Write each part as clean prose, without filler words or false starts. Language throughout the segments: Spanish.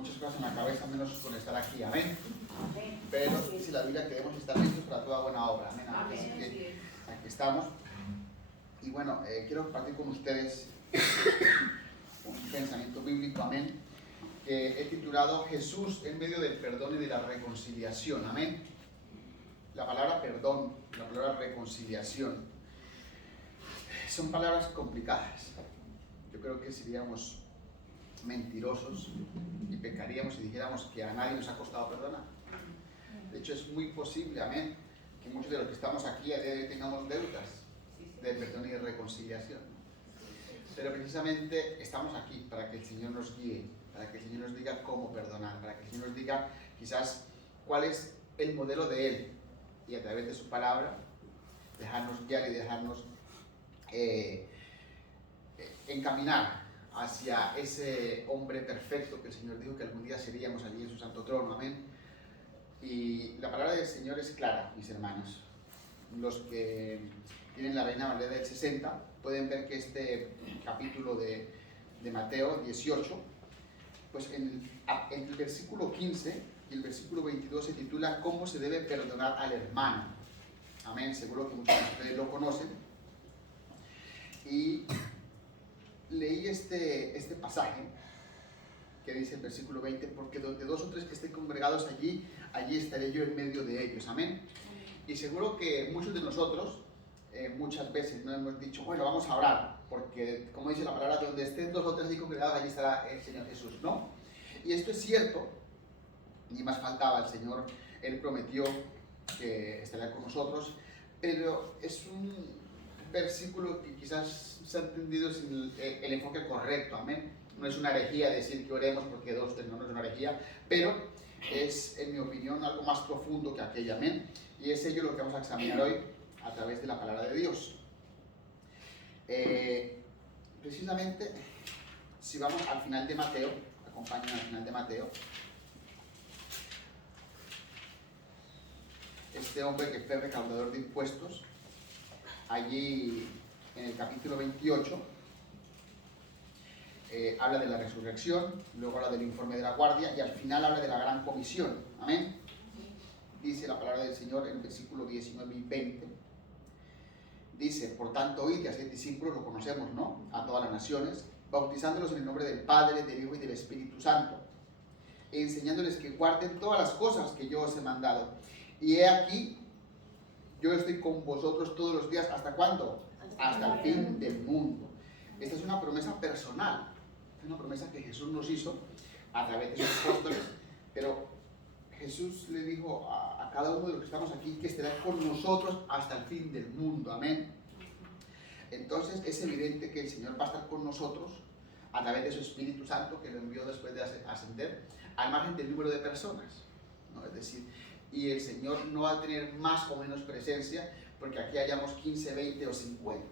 muchas cosas en la cabeza menos con estar aquí, amén. Pero dice la Biblia que debemos estar listos para toda buena obra, amén. Así que aquí estamos. Y bueno, quiero compartir con ustedes un pensamiento bíblico, amén, que he titulado Jesús en medio del perdón y de la reconciliación, amén. La palabra perdón, la palabra reconciliación, son palabras complicadas. Yo creo que seríamos mentirosos y pecaríamos si dijéramos que a nadie nos ha costado perdonar. De hecho, es muy posible, amén, que muchos de los que estamos aquí a día de hoy tengamos deudas de perdón y de reconciliación. Pero precisamente estamos aquí para que el Señor nos guíe, para que el Señor nos diga cómo perdonar, para que el Señor nos diga quizás cuál es el modelo de Él, y a través de su palabra dejarnos guiar y dejarnos encaminar hacia ese hombre perfecto que el Señor dijo que algún día seríamos allí en su santo trono, amén. Y la palabra del Señor es clara, mis hermanos. Los que tienen la Reina Valera del 60 pueden ver que este capítulo de Mateo 18, pues en el versículo 15 y el versículo 22 se titula ¿Cómo se debe perdonar al hermano? Amén, seguro que muchos de ustedes lo conocen. Y leí este pasaje que dice el versículo 20, porque donde dos o tres que estén congregados allí estaré yo en medio de ellos, amén. Y seguro que muchos de nosotros muchas veces no hemos dicho, bueno, vamos a orar, porque como dice la palabra, donde estén dos o tres congregados allí estará el Señor Jesús, ¿no? Y esto es cierto, ni más faltaba, el Señor, Él prometió que estaría con nosotros, pero es un versículo que quizás se ha entendido sin el enfoque correcto, amén. No es una herejía decir que oremos porque dos, no es una herejía, pero es, en mi opinión, algo más profundo que aquella, amén. Y es ello lo que vamos a examinar hoy a través de la palabra de Dios. Precisamente, si vamos al final de Mateo, acompáñenme al final de Mateo, este hombre que fue recaudador de impuestos, allí en el capítulo 28, habla de la resurrección, luego habla del informe de la guardia y al final habla de la gran comisión, amén. Dice la palabra del Señor en el versículo 19 y 20, dice, por tanto, oíd y haced discípulos, lo conocemos, ¿no?, a todas las naciones, bautizándolos en el nombre del Padre, del Hijo y del Espíritu Santo, enseñándoles que guarden todas las cosas que yo os he mandado. Y he aquí, yo estoy con vosotros todos los días, ¿hasta cuándo? Hasta el fin del mundo. Esta es una promesa personal, es una promesa que Jesús nos hizo a través de sus apóstoles, pero Jesús le dijo a cada uno de los que estamos aquí que estará con nosotros hasta el fin del mundo, amén. Entonces es evidente que el Señor va a estar con nosotros a través de su Espíritu Santo, que lo envió después de ascender, al margen del número de personas, ¿no? Es decir, y el Señor no va a tener más o menos presencia porque aquí hayamos 15, 20 o 50.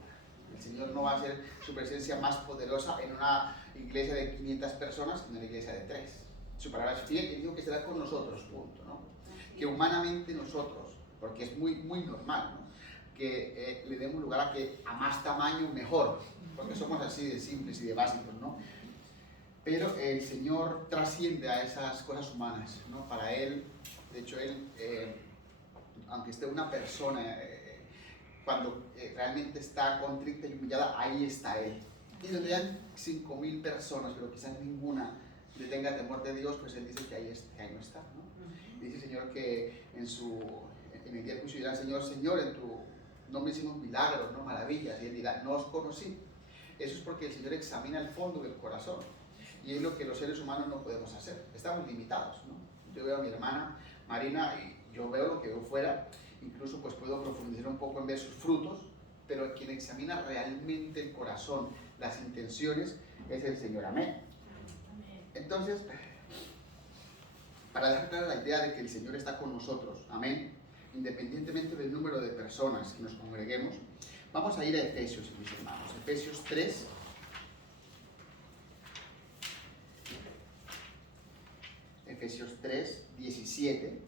El Señor no va a hacer su presencia más poderosa en una iglesia de 500 personas que en una iglesia de 3. Su palabra es fiel y dijo que estará con nosotros, punto, ¿no? Que humanamente nosotros, porque es muy, muy normal, ¿no?, que le demos lugar a más tamaño mejor, porque somos así de simples y de básicos, ¿no? Pero el Señor trasciende a esas cosas humanas, ¿no? Para Él, de hecho, Él, aunque esté una persona, cuando realmente está contrita y humillada, ahí está Él. Y donde hayan 5.000 personas, pero quizás ninguna le tenga temor de Dios, pues Él dice que ahí no está, ¿no? Dice el Señor que en el día del juicio dirá, Señor, Señor, en tu nombre hicimos milagros, ¿no?, maravillas, y Él dirá, no os conocí. Eso es porque el Señor examina el fondo del corazón, y es lo que los seres humanos no podemos hacer, estamos limitados, ¿no? Yo veo a mi hermana Marina y yo veo lo que veo fuera, incluso pues puedo profundizar un poco en ver sus frutos, pero quien examina realmente el corazón, las intenciones, es el Señor, amén. Entonces, para dejar clara la idea de que el Señor está con nosotros, amén, independientemente del número de personas que nos congreguemos, vamos a ir a Efesios, mis hermanos, Efesios 3, Efesios 3, 17,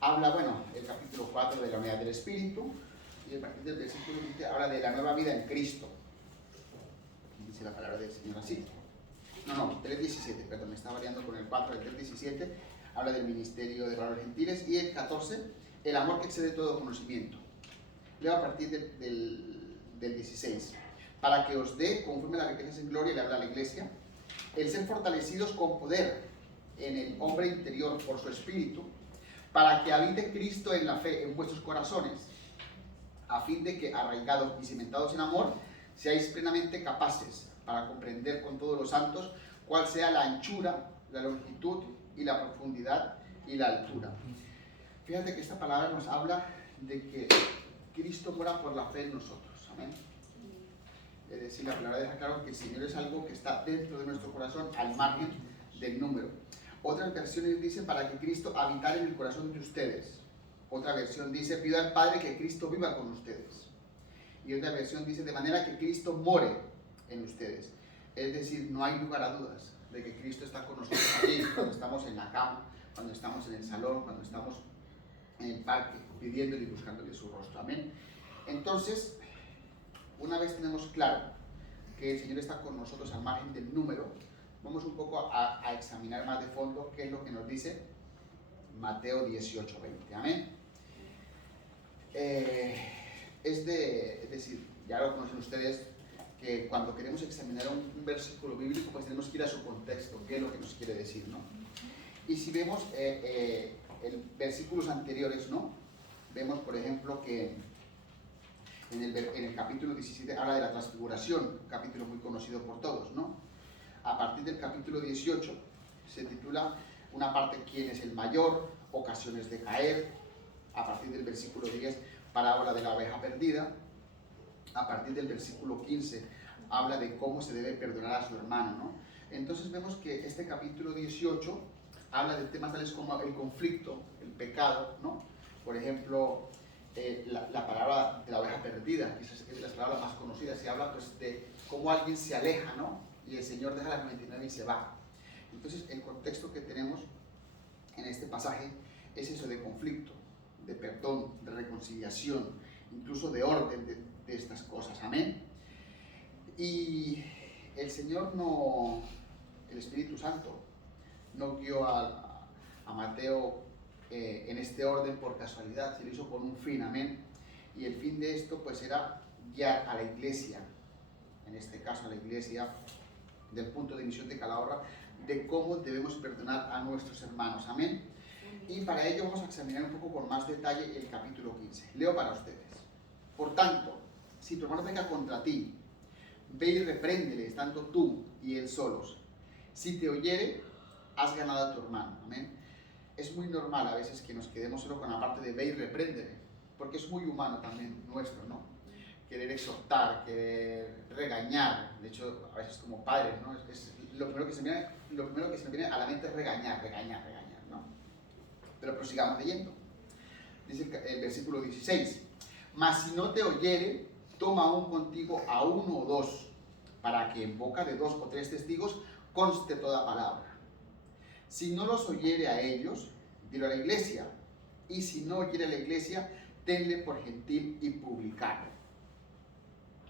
habla, bueno, el capítulo 4 de la unidad del Espíritu, y a partir del versículo 20 habla de la nueva vida en Cristo. Dice la palabra del Señor así. 3:17, perdón, me está variando con el 4, el 3:17, habla del ministerio de valores gentiles, y el 14, el amor que excede todo conocimiento. Leo a partir del 16. Para que os dé, conforme a las riquezas en gloria, le habla a la iglesia, el ser fortalecidos con poder en el hombre interior por su espíritu, para que habite Cristo en la fe en vuestros corazones, a fin de que, arraigados y cimentados en amor, seáis plenamente capaces para comprender con todos los santos cuál sea la anchura, la longitud y la profundidad y la altura. Fíjate que esta palabra nos habla de que Cristo mora por la fe en nosotros. Amén. Es decir, la palabra deja claro que el Señor es algo que está dentro de nuestro corazón, al margen del número. Otras versiones dicen para que Cristo habitara en el corazón de ustedes. Otra versión dice, pido al Padre que Cristo viva con ustedes. Y otra versión dice, de manera que Cristo more en ustedes. Es decir, no hay lugar a dudas de que Cristo está con nosotros allí, cuando estamos en la cama, cuando estamos en el salón, cuando estamos en el parque, pidiéndole y buscándole su rostro. Amén. Entonces, una vez tenemos claro que el Señor está con nosotros al margen del número, vamos un poco a examinar más de fondo qué es lo que nos dice Mateo 18:20. Amén. Es decir, ya lo conocen ustedes, que cuando queremos examinar un versículo bíblico, pues tenemos que ir a su contexto, qué es lo que nos quiere decir, ¿no? Y si vemos versículos anteriores, ¿no? Vemos, por ejemplo, que en el capítulo 17 habla de la transfiguración, un capítulo muy conocido por todos, ¿no? A partir del capítulo 18 se titula una parte, ¿quién es el mayor?, ocasiones de caer. A partir del versículo 10, parábola de la oveja perdida. A partir del versículo 15, habla de cómo se debe perdonar a su hermano, ¿no? Entonces vemos que este capítulo 18 habla de temas tales como el conflicto, el pecado, ¿no? Por ejemplo, la palabra de la oveja perdida, que es de las palabras más conocidas, se habla pues de cómo alguien se aleja, ¿no? Y el Señor deja las 99 y se va. Entonces, el contexto que tenemos en este pasaje es eso de conflicto, de perdón, de reconciliación, incluso de orden de estas cosas. Amén. Y el Señor el Espíritu Santo no guió a Mateo en este orden por casualidad, se lo hizo con un fin. Amén. Y el fin de esto pues era guiar a la iglesia, en este caso a la iglesia del punto de misión de Calahorra, de cómo debemos perdonar a nuestros hermanos. Amén. Y para ello vamos a examinar un poco con más detalle el capítulo 15. Leo para ustedes. Por tanto, si tu hermano venga contra ti, ve y repréndele, estando tú y él solos. Si te oyere, has ganado a tu hermano. Amén. Es muy normal a veces que nos quedemos solo con la parte de ve y repréndele, porque es muy humano también nuestro, ¿no? Querer exhortar, querer regañar. De hecho, a veces como padres, ¿no? Lo primero que se me viene a la mente es regañar, ¿no? Pero prosigamos leyendo. Dice el versículo 16. Mas si no te oyere, toma aún contigo a uno o dos, para que en boca de 2 o 3 testigos conste toda palabra. Si no los oyere a ellos, dilo a la iglesia. Y si no oyere a la iglesia, tenle por gentil y publicano.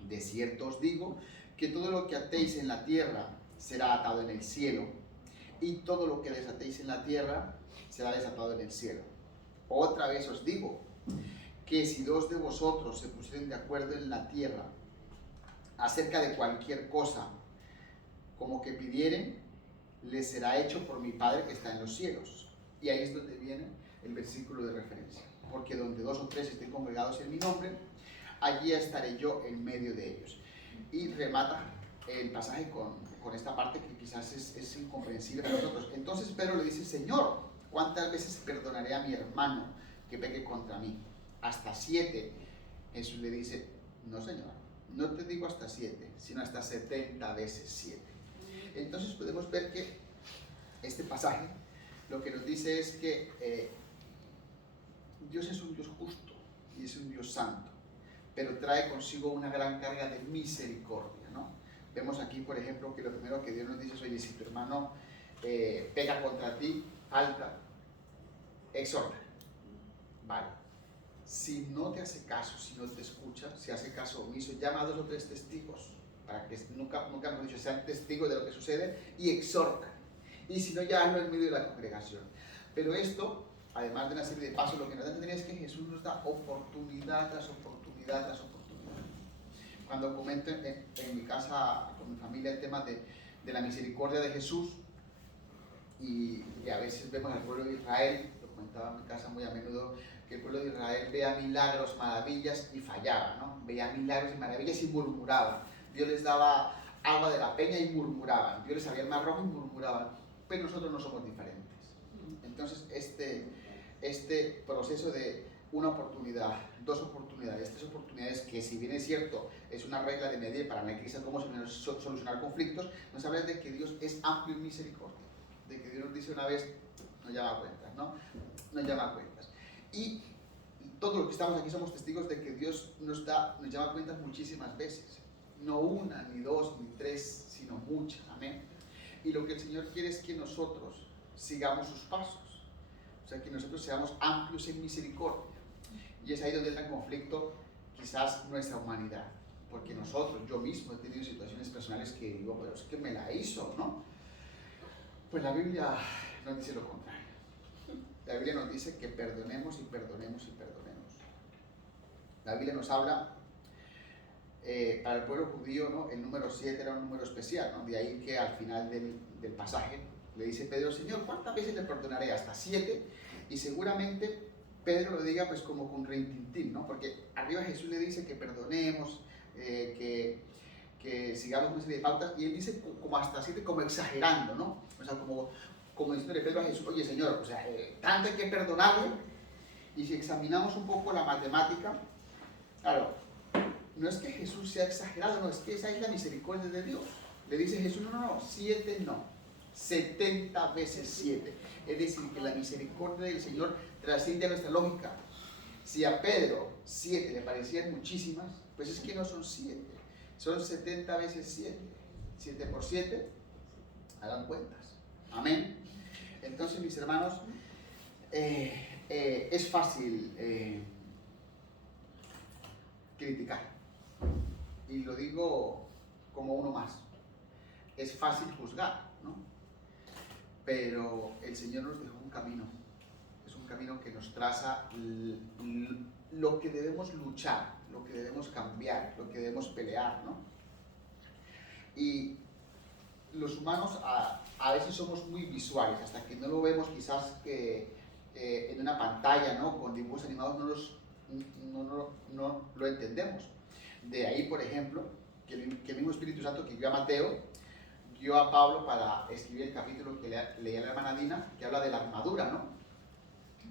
De cierto os digo que todo lo que atéis en la tierra será atado en el cielo, y todo lo que desatéis en la tierra será desatado en el cielo. Otra vez os digo que si 2 de vosotros se pusieren de acuerdo en la tierra acerca de cualquier cosa, como que pidieren, les será hecho por mi Padre que está en los cielos. Y ahí es donde viene el versículo de referencia. Porque donde 2 o 3 estén congregados en mi nombre, allí estaré yo en medio de ellos. Y remata el pasaje con esta parte que quizás es incomprensible para nosotros. Entonces Pedro le dice, Señor, ¿cuántas veces perdonaré a mi hermano que peque contra mí? ¿Hasta 7? Jesús le dice, no, Señor, no te digo hasta 7, sino hasta 70 veces 7. Entonces podemos ver que este pasaje lo que nos dice es que Dios es un Dios justo y es un Dios santo, pero trae consigo una gran carga de misericordia, ¿no? Vemos aquí, por ejemplo, que lo primero que Dios nos dice es, oye, si tu hermano peca contra ti, alta, exhorta, vale. Si no te hace caso, si no te escucha, si hace caso omiso, llama a 2 o 3 testigos, para que nunca hemos dicho, sean testigos de lo que sucede y exhortan. Y si no, ya hazlo en medio de la congregación. Pero esto, además de una serie de pasos, lo que nos da a entender es que Jesús nos da oportunidad tras oportunidad tras oportunidad. Cuando comento en mi casa con mi familia el tema de la misericordia de Jesús, y a veces vemos al pueblo de Israel, lo comentaba en mi casa muy a menudo, que el pueblo de Israel veía milagros, maravillas y fallaba, ¿no? Veía milagros y maravillas y murmuraba. Dios les daba agua de la peña y murmuraban. Dios les abría el mar rojo y murmuraban. Pero nosotros no somos diferentes. Entonces, este proceso de una oportunidad, dos oportunidades, tres oportunidades, que si bien es cierto, es una regla de medir para la iglesia cómo solucionar conflictos, nos habla de que Dios es amplio en misericordia. De que Dios nos dice una vez, no llama cuentas, ¿no? No llama cuentas. Y todos los que estamos aquí somos testigos de que Dios nos llama cuentas muchísimas veces. No una, ni dos, ni tres, sino muchas. Amén. Y lo que el Señor quiere es que nosotros sigamos sus pasos. O sea, que nosotros seamos amplios en misericordia. Y es ahí donde entra en conflicto quizás nuestra humanidad. Porque nosotros, yo mismo he tenido situaciones personales que digo, pero es que me la hizo, ¿no? Pues la Biblia nos dice lo contrario. La Biblia nos dice que perdonemos y perdonemos y perdonemos. La Biblia nos habla, para el pueblo judío, ¿no? El número 7 era un número especial, ¿no? De ahí que al final del pasaje le dice Pedro, Señor, ¿cuántas veces le perdonaré? Hasta 7. Y seguramente Pedro lo diga pues como con rintintín, ¿no? Porque arriba Jesús le dice que perdonemos, que sigamos una serie de pautas, y él dice como hasta 7, como exagerando, ¿no? O sea, como diciendo Pedro a Jesús, oye Señor, o sea, tanto hay que perdonarle. Y si examinamos un poco la matemática, claro, no es que Jesús sea exagerado, no, es que esa es la misericordia de Dios. Le dice Jesús, no, 7 no, 70 veces 7. Es decir, que la misericordia del Señor trasciende a nuestra lógica. Si a Pedro 7 le parecían muchísimas, pues es que no son 7, son 70 veces 7. 7 por 7, hagan cuentas. Amén. Entonces, mis hermanos, es fácil criticar. Y lo digo como uno más. Es fácil juzgar, ¿no? Pero el Señor nos dejó un camino. Es un camino que nos traza lo que debemos luchar, lo que debemos cambiar, lo que debemos pelear, ¿no? Y los humanos a veces somos muy visuales, hasta que no lo vemos quizás en una pantalla, ¿no? Con dibujos animados no lo entendemos. De ahí, por ejemplo, que el mismo Espíritu Santo que guió a Mateo, guió a Pablo para escribir el capítulo que leía la hermana Dina, que habla de la armadura, ¿no?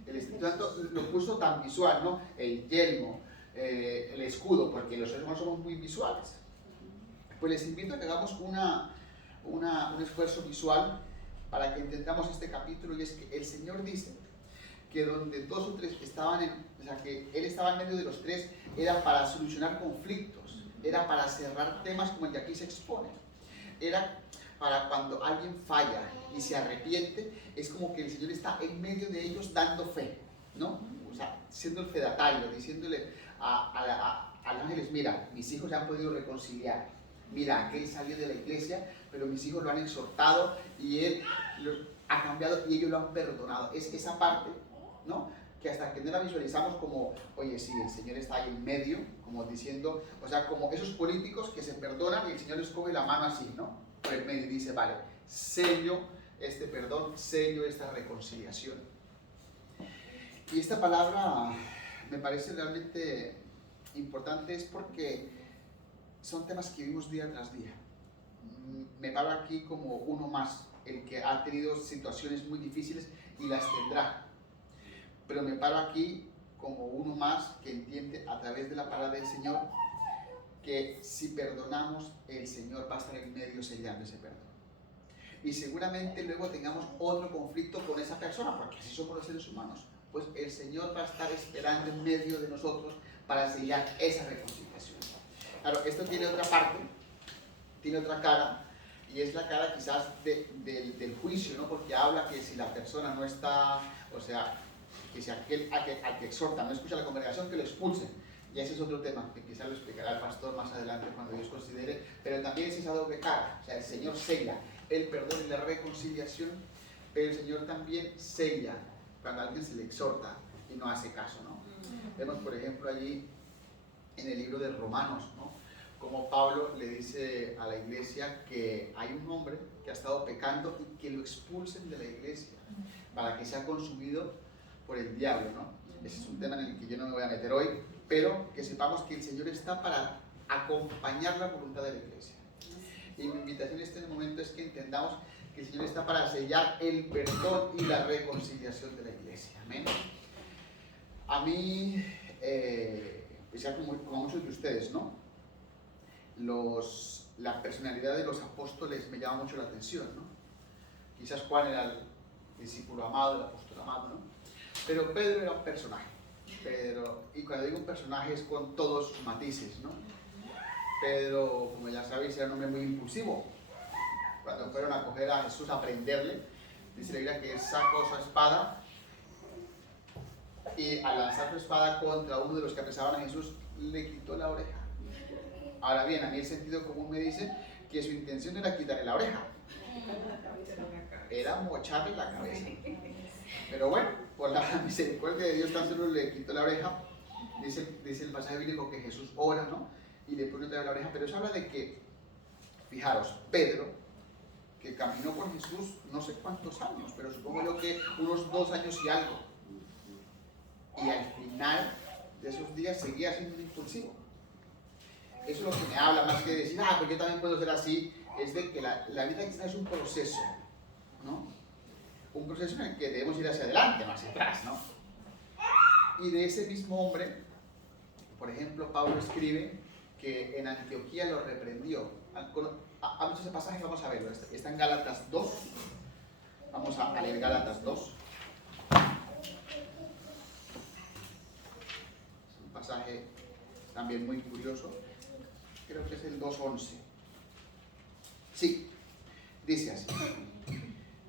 El Espíritu Santo lo puso tan visual, ¿no? El yelmo, el escudo, porque los seres humanos somos muy visuales. Pues les invito a que hagamos un esfuerzo visual para que entendamos este capítulo, y es que el Señor dice que donde 2 o 3 estaban o sea, que Él estaba en medio de los 3, era para solucionar conflictos, era para cerrar temas como el que aquí se expone, era para cuando alguien falla y se arrepiente, es como que el Señor está en medio de ellos dando fe, ¿no? O sea, siendo el fedatario, diciéndole a los ángeles, mira, mis hijos se han podido reconciliar, mira, aquel salió de la iglesia, pero mis hijos lo han exhortado y él ha cambiado y ellos lo han perdonado. Es esa parte, ¿no? Que hasta que no la visualizamos como, oye, sí, el Señor está ahí en medio, como diciendo, o sea, como esos políticos que se perdonan y el Señor les coge la mano así, ¿no? Por el medio y dice, vale, sello este perdón, sello esta reconciliación. Y esta palabra me parece realmente importante, es porque son temas que vivimos día tras día. Me paro aquí como uno más, el que ha tenido situaciones muy difíciles y las tendrá. Pero me paro aquí como uno más que entiende a través de la palabra del Señor que si perdonamos, el Señor va a estar en medio sellando ese perdón. Y seguramente luego tengamos otro conflicto con esa persona, porque así somos los seres humanos. Pues el Señor va a estar esperando en medio de nosotros para sellar esa reconciliación. Claro, esto tiene otra parte, tiene otra cara, y es la cara quizás del juicio, ¿no? Porque habla que si la persona no está, o sea, que si al que exhorta no escucha la congregación, que lo expulsen. Y ese es otro tema, que quizás lo explicará el pastor más adelante cuando Dios considere, pero también es esa doble cara. O sea, el Señor sella el perdón y la reconciliación, pero el Señor también sella cuando a alguien se le exhorta y no hace caso, ¿no? Vemos, por ejemplo, allí en el libro de Romanos, ¿no? Como Pablo le dice a la iglesia que hay un hombre que ha estado pecando y que lo expulsen de la iglesia para que sea consumido por el diablo, ¿no? Ese es un tema en el que yo no me voy a meter hoy, pero que sepamos que el Señor está para acompañar la voluntad de la iglesia. Y mi invitación en este momento es que entendamos que el Señor está para sellar el perdón y la reconciliación de la iglesia. Amén. A mí, pues ya como muchos de ustedes, ¿no? La personalidad de los apóstoles me llama mucho la atención, ¿no? Quizás Juan era el discípulo amado, el apóstol amado, ¿no? Pero Pedro era un personaje. Y cuando digo un personaje es con todos sus matices, ¿no? Pedro, como ya sabéis, era un hombre muy impulsivo. Cuando fueron a coger a Jesús a prenderle, dice la Biblia que él sacó su espada y al lanzar su espada contra uno de los que apresaban a Jesús, le quitó la oreja. Ahora bien, a mí el sentido común me dice que su intención era quitarle la oreja. Era mocharle la cabeza. Pero bueno, por la misericordia de Dios tan solo le quitó la oreja. Dice el pasaje bíblico que Jesús ora, ¿no? Y le pone otra vez la oreja. Pero eso habla de que, fijaros, Pedro, que caminó con Jesús no sé cuántos años, pero supongo yo que unos 2 años y algo. Y al final de esos días seguía siendo un impulsivo. Eso es lo que me habla, más que decir, pues yo también puedo ser así, es de que la vida cristiana es un proceso, ¿no? Un proceso en el que debemos ir hacia adelante, no hacia atrás, ¿no? Y de ese mismo hombre, por ejemplo, Pablo escribe que en Antioquía lo reprendió. ¿Ha visto ese pasaje? Vamos a verlo. Está en Gálatas 2. Vamos a leer Gálatas 2. Es un pasaje también muy curioso. Creo que es el 2:11. Sí, dice así.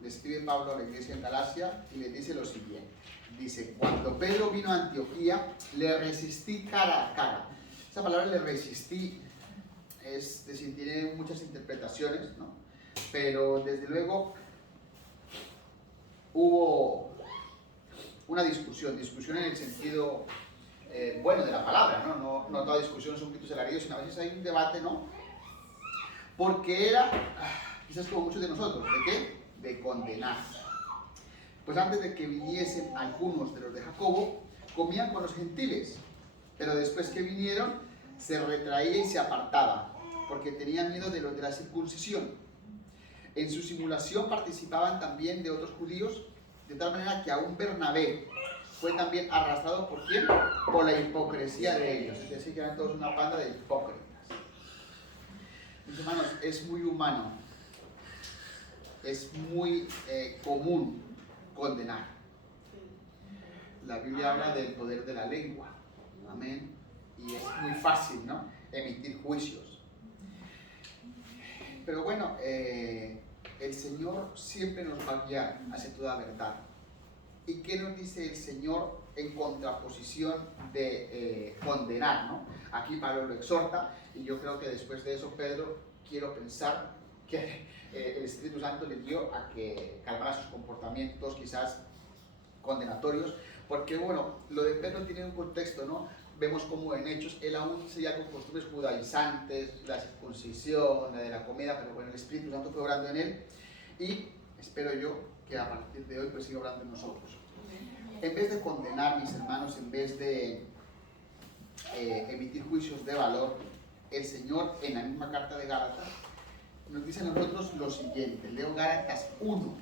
Le escribe Pablo a la iglesia en Galacia y le dice lo siguiente. Dice, cuando Pedro vino a Antioquía, le resistí cara a cara. Esa palabra le resistí, es decir, tiene muchas interpretaciones, ¿no? Pero desde luego hubo una discusión en el sentido bueno de la palabra, ¿no? No toda discusión es un grito alarido, sino a veces hay un debate, ¿no? Porque era, quizás como muchos de nosotros, ¿de qué? De condenar. Pues antes de que viniesen algunos de los de Jacobo, comían con los gentiles, pero después que vinieron, se retraía y se apartaba, porque tenían miedo de los de la circuncisión. En su simulación participaban también de otros judíos, de tal manera que aún Bernabé fue también arrastrado ¿por quién? Por la hipocresía de ellos, es decir, que eran todos una banda de hipócritas. Mis hermanos, es muy humano, es muy común condenar. La Biblia habla del poder de la lengua, amén, y es muy fácil, ¿no?, emitir juicios. Pero bueno, el Señor siempre nos va a guiar hacia toda verdad. ¿Y qué nos dice el Señor en contraposición de condenar, ¿no? Aquí Pablo lo exhorta, y yo creo que después de eso Pedro, quiero pensar que el Espíritu Santo le dio a que calmara sus comportamientos quizás condenatorios, porque bueno, lo de Pedro tiene un contexto, ¿no? Vemos como en Hechos él aún seguía con costumbres judaizantes, la circuncisión, la de la comida, pero bueno, el Espíritu Santo fue obrando en él, y espero yo que a partir de hoy pues siga obrando en nosotros. En vez de condenar, mis hermanos, en vez de emitir juicios de valor, el Señor en la misma carta de Gálatas nos dice a nosotros lo siguiente. Leo Gálatas 1.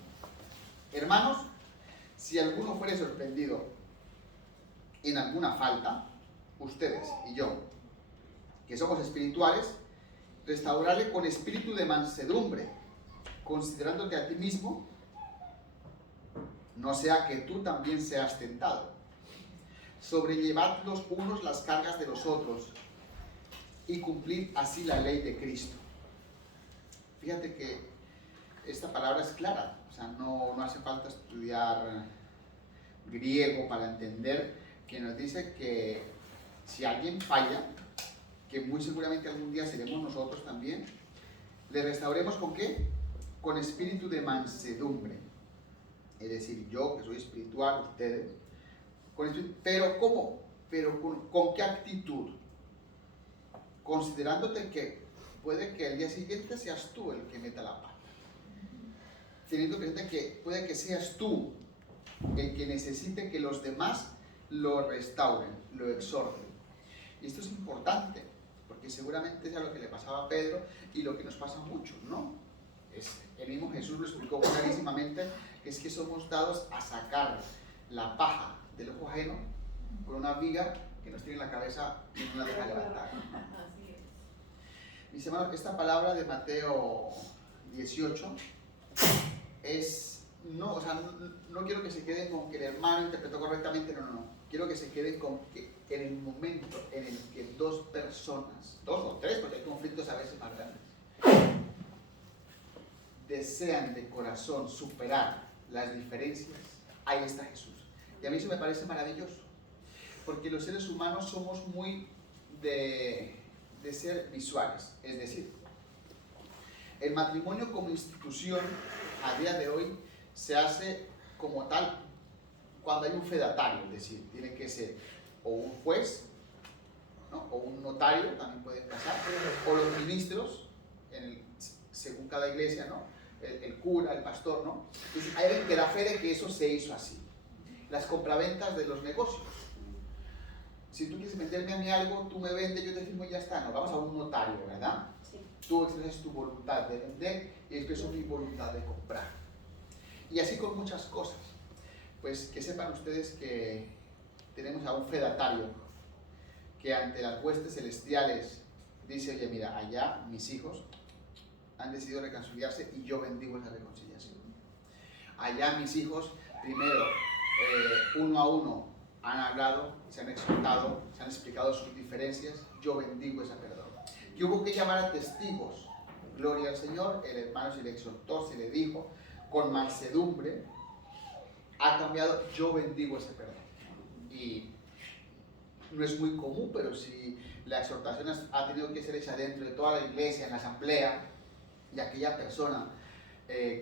Hermanos, si alguno fuere sorprendido en alguna falta, ustedes y yo, que somos espirituales, restaurarle con espíritu de mansedumbre, considerándote a ti mismo, no sea que tú también seas tentado. Sobrellevad los unos las cargas de los otros y cumplid así la ley de Cristo. Fíjate que esta palabra es clara, o sea, no hace falta estudiar griego para entender que nos dice que si alguien falla, que muy seguramente algún día seremos nosotros también, le restauremos ¿con qué? Con espíritu de mansedumbre. Es decir, yo que soy espiritual, ustedes, pero ¿cómo? Pero ¿con qué actitud? Considerándote que puede que al día siguiente seas tú el que meta la pata. Teniendo presente que puede que seas tú el que necesite que los demás lo restauren, lo exhorten. Y esto es importante, porque seguramente es a lo que le pasaba a Pedro y lo que nos pasa a muchos, ¿no? El mismo Jesús lo explicó clarísimamente, que es que somos dados a sacar la paja del ojo ajeno con una viga que nos tiene en la cabeza y no la deja levantar. Mis hermanos, esta palabra de Mateo 18 es, no, o sea, no quiero que se queden con que el hermano interpretó correctamente, no. Quiero que se queden con que en el momento en el que dos personas, dos o tres, porque hay conflictos a veces más grandes, desean de corazón superar las diferencias, ahí está Jesús. Y a mí eso me parece maravilloso, porque los seres humanos somos muy de ser visuales, es decir, el matrimonio como institución a día de hoy se hace como tal cuando hay un fedatario, es decir, tiene que ser o un juez, ¿no? O un notario, también pueden casar, o los ministros, según cada iglesia, ¿no? El cura, el pastor, ¿no? Entonces, hay alguien que da fe de que eso se hizo así. Las compraventas de los negocios. Si tú quieres venderme a mí algo, tú me vendes, yo te firmo y ya está. No, vamos a un notario, ¿verdad? Sí. Tú expresas tu voluntad de vender y expreso mi voluntad de comprar. Y así con muchas cosas. Pues que sepan ustedes que tenemos a un fedatario que ante las huestes celestiales dice, oye, mira, allá mis hijos han decidido reconciliarse y yo bendigo esa reconciliación. Allá mis hijos, primero, uno a uno, han hablado, se han exhortado, se han explicado sus diferencias, yo bendigo ese perdón. Que hubo que llamar a testigos, gloria al Señor, el hermano se le exhortó, se le dijo, con mansedumbre, ha cambiado, yo bendigo ese perdón. Y no es muy común, pero si la exhortación ha tenido que ser hecha dentro de toda la iglesia, en la asamblea, y aquella persona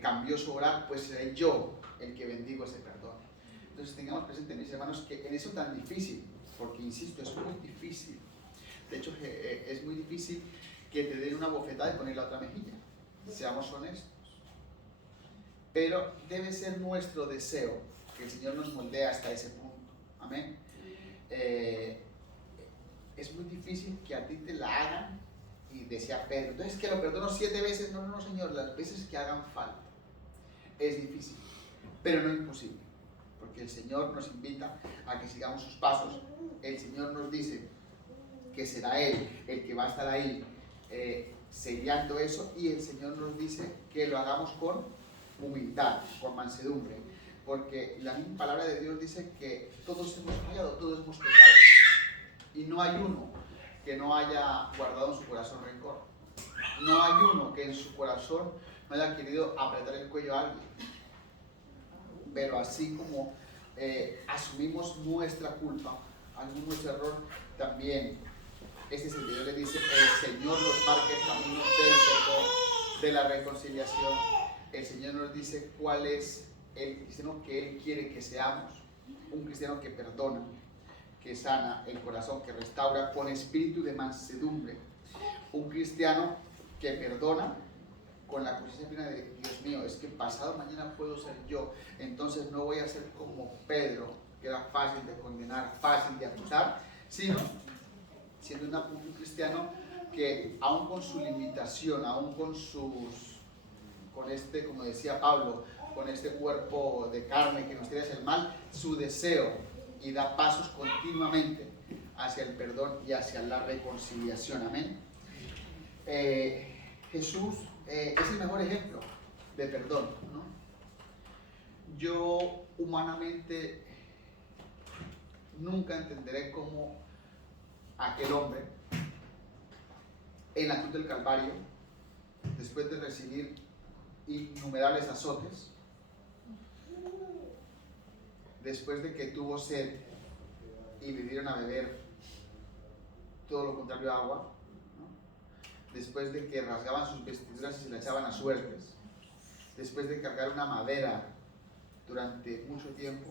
cambió su obrar, pues seré yo el que bendigo ese perdón. Entonces tengamos presente, mis hermanos, que en eso tan difícil, porque insisto, es muy difícil, de hecho es muy difícil que te den una bofetada y poner la otra mejilla, seamos honestos, pero debe ser nuestro deseo que el Señor nos moldee hasta ese punto, amén. Es muy difícil que a ti te la hagan y decía Pedro, entonces que lo perdono 7 veces, no Señor, las veces que hagan falta. Es difícil, pero no imposible, porque el Señor nos invita a que sigamos sus pasos. El Señor nos dice que será Él el que va a estar ahí sellando eso, y el Señor nos dice que lo hagamos con humildad, con mansedumbre, porque la misma palabra de Dios dice que todos hemos fallado, todos hemos pecado, y no hay uno que no haya guardado en su corazón rencor. No hay uno que en su corazón no haya querido apretar el cuello a alguien. Pero así como asumimos nuestra culpa, asumimos nuestro error, también este es el que Dios le dice, el Señor nos marca el camino del perdón, de la reconciliación. El Señor nos dice cuál es el cristiano que Él quiere que seamos. Un cristiano que perdona, que sana el corazón, que restaura con espíritu de mansedumbre. Un cristiano que perdona con la conciencia plena de Dios mío, es que pasado mañana puedo ser yo, entonces no voy a ser como Pedro, que era fácil de condenar, fácil de acusar, sino siendo un cristiano que aún con su limitación, aún con este, como decía Pablo, con este cuerpo de carne que nos quiere hacer mal, su deseo y da pasos continuamente hacia el perdón y hacia la reconciliación, amén. Jesús es el mejor ejemplo de perdón, ¿no? Yo humanamente nunca entenderé cómo aquel hombre en la cruz del Calvario, después de recibir innumerables azotes, después de que tuvo sed y le dieron a beber todo lo contrario a agua, ¿no? Después de que rasgaban sus vestiduras y se la echaban a suertes, después de cargar una madera durante mucho tiempo,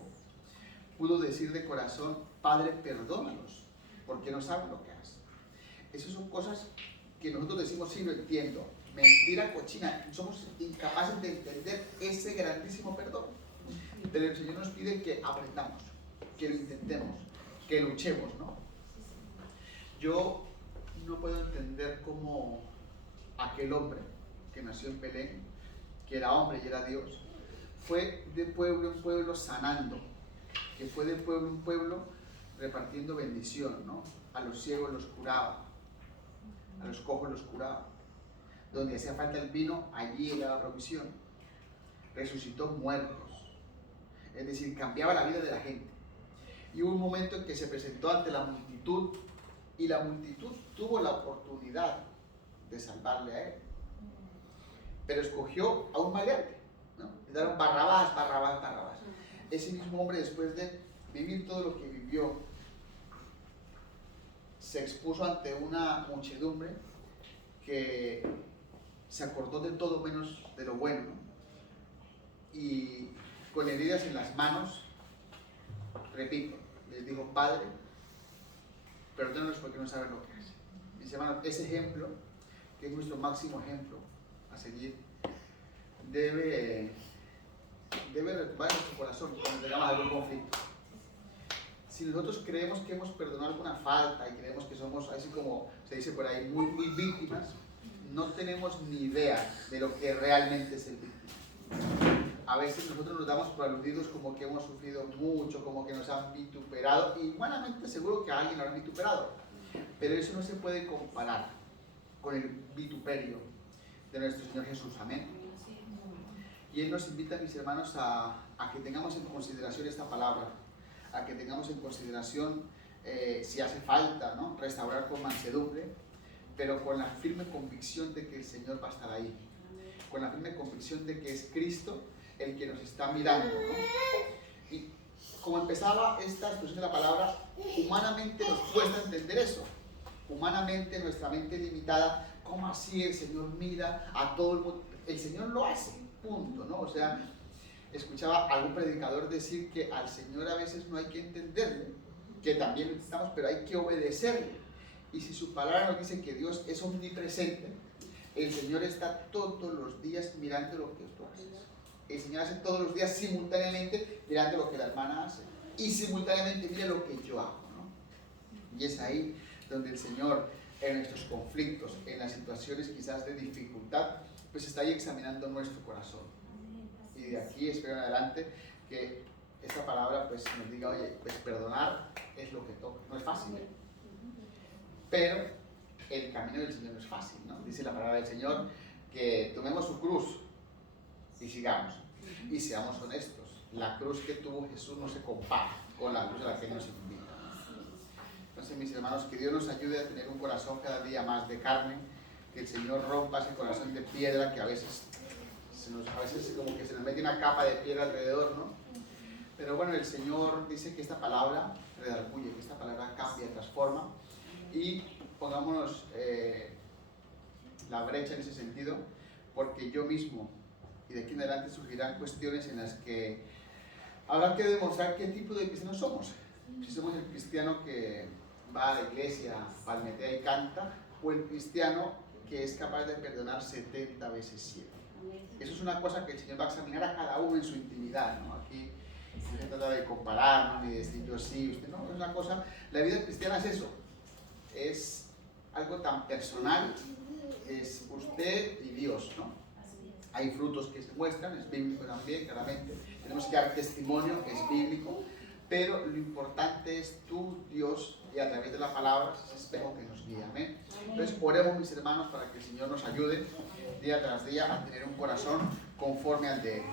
pudo decir de corazón: Padre, perdónalos, porque no saben lo que hacen. Esas son cosas que nosotros decimos: sí, lo entiendo. Mentira cochina. Somos incapaces de entender ese grandísimo perdón. Pero el Señor nos pide que aprendamos, que lo intentemos, que luchemos, ¿no? Yo no puedo entender cómo aquel hombre que nació en Belén, que era hombre y era Dios, fue de pueblo en pueblo sanando, que fue de pueblo en pueblo repartiendo bendición, ¿no? A los ciegos los curaba, a los cojos los curaba. Donde hacía falta el vino, allí era la provisión. Resucitó muertos, es decir, cambiaba la vida de la gente. Y hubo un momento en que se presentó ante la multitud, y la multitud tuvo la oportunidad de salvarle a él, pero escogió a un maleante, ¿no? Le dieron Barrabás. Ese mismo hombre, después de vivir todo lo que vivió, se expuso ante una muchedumbre que se acordó de todo menos de lo bueno, ¿no? Y con heridas en las manos, repito, les dijo: Padre, perdónanos porque no saben lo que hacen. Mis hermanos, ese ejemplo, que es nuestro máximo ejemplo a seguir, debe retumbar en nuestro corazón cuando tengamos algún conflicto. Si nosotros creemos que hemos perdonado alguna falta y creemos que somos, así como se dice por ahí, muy víctimas, no tenemos ni idea de lo que realmente es el víctima. A veces nosotros nos damos por aludidos como que hemos sufrido mucho, como que nos han vituperado, y humanamente seguro que a alguien lo han vituperado, pero eso no se puede comparar con el vituperio de nuestro Señor Jesús. Amén. Y Él nos invita, mis hermanos, a que tengamos en consideración esta palabra, a que tengamos en consideración, si hace falta, ¿no?, restaurar con mansedumbre, pero con la firme convicción de que el Señor va a estar ahí, con la firme convicción de que es Cristo el que nos está mirando, ¿no? Y como empezaba esta expresión de la palabra, humanamente nos cuesta entender eso. Humanamente, nuestra mente limitada, ¿cómo así el Señor mira a todo el mundo? El Señor lo hace, punto, ¿no? O sea, escuchaba a algún predicador decir que al Señor a veces no hay que entenderle, que también necesitamos, pero hay que obedecerle. Y si su palabra nos dice que Dios es omnipresente, el Señor está todos los días mirando lo que tú haces. El Señor hace todos los días simultáneamente mirando lo que la hermana hace, y simultáneamente mira lo que yo hago, ¿no? Y es ahí donde el Señor, en nuestros conflictos, en las situaciones quizás de dificultad, pues está ahí examinando nuestro corazón. Y de aquí espero en adelante que esta palabra pues nos diga: oye, pues perdonar es lo que toca. No es fácil, ¿eh? Pero el camino del Señor no es fácil, ¿no? Dice la palabra del Señor que tomemos su cruz y sigamos. Y seamos honestos, la cruz que tuvo Jesús no se compara con la cruz a la que nos invita. Entonces, mis hermanos, que Dios nos ayude a tener un corazón cada día más de carne, que el Señor rompa ese corazón de piedra que a veces como que se nos mete una capa de piedra alrededor, ¿no? Pero bueno, el Señor dice que esta palabra redarguye, que esta palabra cambia, transforma, y pongámonos la brecha en ese sentido, porque yo mismo y de aquí en adelante surgirán cuestiones en las que habrá que demostrar qué tipo de cristianos somos. Si somos el cristiano que va a la iglesia, palmetea y canta, o el cristiano que es capaz de perdonar 70 veces 7. Eso es una cosa que el Señor va a examinar a cada uno en su intimidad, ¿no? Aquí no se trata de compararnos ni de decir yo sí, usted no. Es una cosa, la vida cristiana es eso, es algo tan personal, es usted y Dios, ¿no? Hay frutos que se muestran, es bíblico también, claramente. Tenemos que dar testimonio, es bíblico, pero lo importante es tú, Dios, y a través de la palabra, ese espejo que nos guía. Amén. Entonces, oremos, mis hermanos, para que el Señor nos ayude día tras día a tener un corazón conforme al de Él.